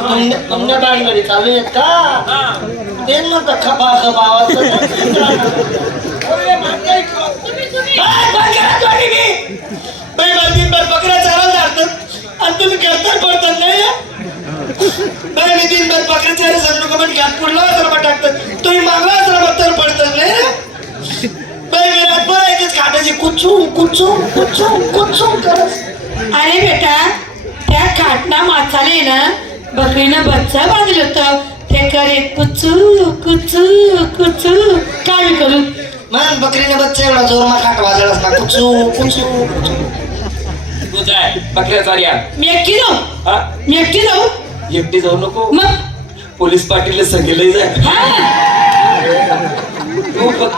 तुमने तुमने चालू आहेत का ते मग खपा खपा बकऱ्या चालत जातात आणि तुम्ही करतात पडतात नाही बाई मी दिनभर बकऱ्या चार समजू पण घात पुढला तर टाकतात तुम्ही मागला तर पडतात नाही एकच खाटाची कुचू कुचू कुचू कुचू करत. अरे बेटा त्या खाटना माचाले ना बकरीनं बच्चा बांधलं होतं. ते करे कुचू कुचू कुचू काय करू मग बकरीने बच्चा एवढा जोरमा खाट वाजवलाच ना. कुचू कुचू कुचू. तू जाय बकऱ्या चार्या मी एकटी जाऊ? हा? मी एकटी जाऊ? एकटी जाऊ नको. मग? पोलीस पाटील सगळे जाय. हा.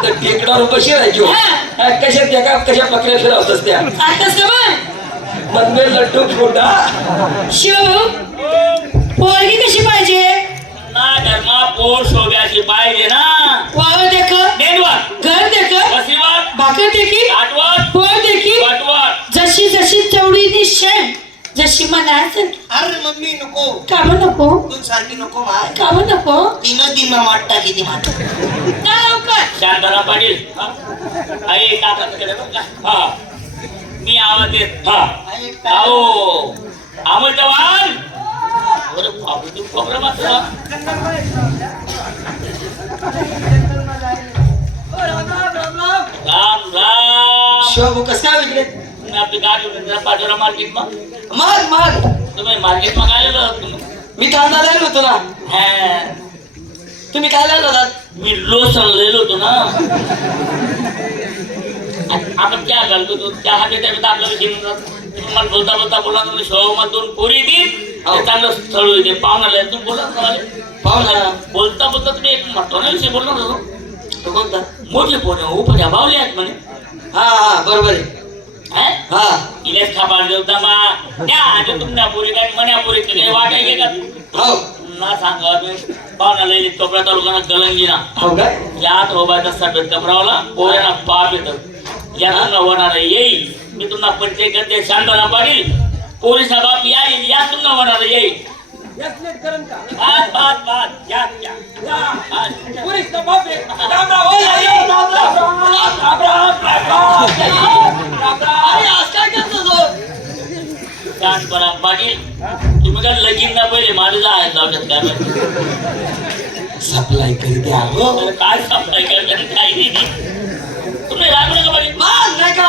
तू फक्त टेकडावर कशी राहायचो हा. कशा त्या का कशा बकऱ्या फिरवतस त्या? आताच का मग मनमे लड्डू फोटा शिव पोरगी कशी पाहिजे? ना धर्मा पोर शोभ्याची पाहिजे ना. वावर देख. नेटवर घर देख. वसीवर भाकर देखी. आठवण. पोर देखी. वाटवर जशी जशी तेवढी निश्चय. जशी म्हणायचं अरे मम्मी नको. काम नको. तू सारखी नको माय काम नको. तीन दिन मा वाटता किती माट काय लवकर शांतारा पाटील? आई काका हा. मी आवाज देत. हा. आओ. अमोल चव्हाण अरे बापरे, तू खोबरं मात्र. राम राम. शोभू कस काय विकले तुम्ही आपली गाडी पाचोरा मार्केट मग. मग मग तुम्ही मार्केट मग आलेलो तुम्ही. मी कांदा द्यायला होतो ना. हा. तुम्ही काय लावलं होतात मी लोसन लिहिलो होतो ना आणि आपण क्या घालतो तो त्या हाती त्या आपल्या विषयी मला बोलता बोलता बोला तुम्ही शोभा दोन पोरी येतील ते चांगलं स्थळ येते पाहुणाला तुम्ही बोला ना मला. पाहुणा बोलता बोलता तुम्ही एक महत्त्वाच्या बोलणार होतो तो कोणता मोठे पोरे उपजा बावले आहेत म्हणे हा हा बरोबर आहे हा? हा इलेच खाबार देवता मा त्या आता तुमच्या पोरी काय मन्या पोरी काही वाटाय का हो ना सांगा मी पाहुणाला येईल कपडा तालुका गलंगी ना हो काय यात होबायचा सभेत कपडावला पोऱ्यांना पाप येतं यातून होणार येईल मी तुम्हाला परिचय करते शांतरा पाटील. पोलिसा बाप या येईल. यातून होणार येईल बात बात बात या. या शांतरा पाटील. तुम्ही काय लगीन ना पहिले माझे आहे जाऊयात काय माहिती. सप्लाय करी द्या हो तर काय सप्लाय करतात काही नाही तुम्ही रागू नका पाटील मग नाही का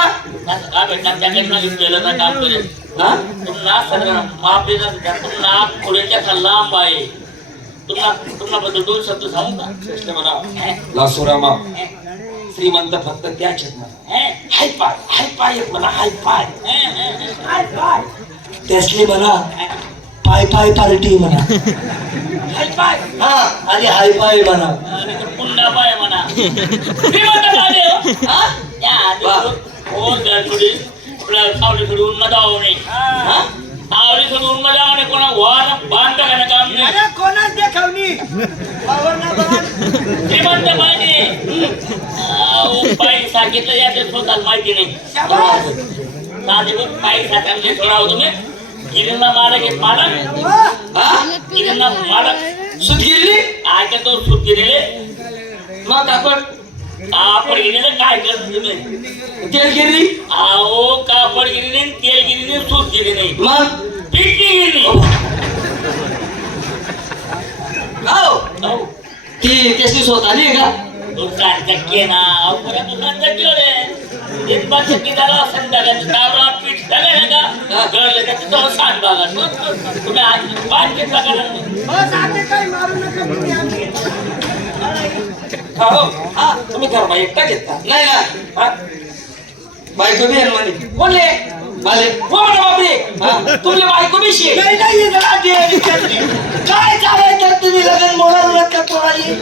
असं का भेटणार जॅकेटमध्ये गेलं ना काम करेल हा तुम्हाला सगळं माप देणार त्या तुम्हाला पुढेच्या लांब आहे तुम्हाला तुम्हाला बद्दल दोन शब्द सांगू का कृष्ण म्हणा हे? लासुरामा हे? श्रीमंत फक्त त्याच आहेत म्हणा हे? हाय पाय हाय पाय आहेत म्हणा हाय पाय हे? हे? हे? काय काय? त्यासली म्हणा पाय पाय पार्टी म्हणा. हाय पाय. हा आधी हाय पाय म्हणा. आणि तो पुंडा पाय म्हणा. श्रीमंत झाले हो. हा? या आधी. हो आपल्या सावली सोडून मजाव नाही हा? सावली सोडून मजाव नाही कोणा वार बांध का काम नाही. कोणाच देखावणी श्रीमंत पाहिजे पायी सांगितलं याचे माहिती नाही. साधे बघ साठ्यामध्ये सोडावं तुम्ही. ಇದನ್ನ ಮಾಡಕ್ಕೆ आहे मालक हा गिरींना मालक सुत गिरली तो सूट गिरीले मग आपण कापड गिरीले काय करत तेल अहो कापड गिरीने तेल सूत गिरी नाही मग पिटली गिरी ती त्याची स्वतःली आहे का दुकान ना दुकान एक संध्याकाळचं पीठ झालं ना का गळलं त्याचं तो सांग बघा तुम्ही आज पाच घेतला का हो हा तुम्ही एकटा घेता नाही ना हा बायको बी आहे बोलले बाले हो म्हणा बापरे हा. तुमले बायको बिशी नाही नाही जरा दे काय चालाय तर तुम्ही लग्न मोडा का पोराली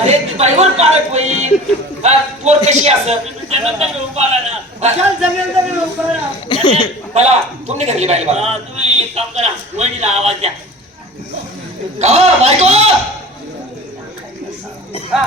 अरे ती बाईवर पारक होईल पोर कशी असत घातली बाई बघा. तुम्ही एक काम करा वहिनीला आवाज द्या. का बायको! हा.